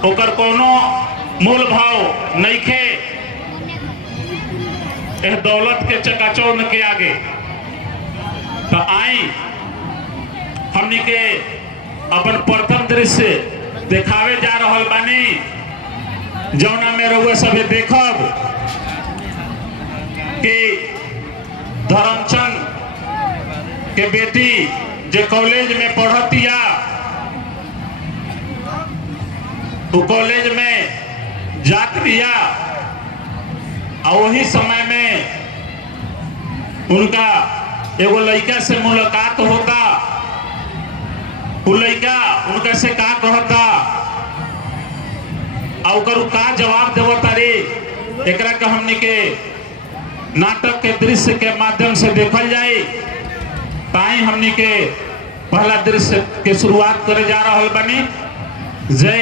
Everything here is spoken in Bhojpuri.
ओकर कोनो मूल भाव नइखे एह दौलत के चकाचौंध के आगे। तो आई हमनी के अपन प्रथम दृश्य दिखावे जा रहल बानी, जौना में रउआ सभे देखब कि धर्मचंद के बेटी जे कॉलेज में पढ़तिया, वो कॉलेज में जात बिया और वही समय में उनका एगो लड़का से मुलाकात होता। वो लड़का उनका से का कहता और का जवाब देवता रे, एकरा के हमनी के नाटक के दृश्य के माध्यम से देखल जाए। ताई हमनी के पहला दृश्य के शुरुआत करे जा रहल बानी। जय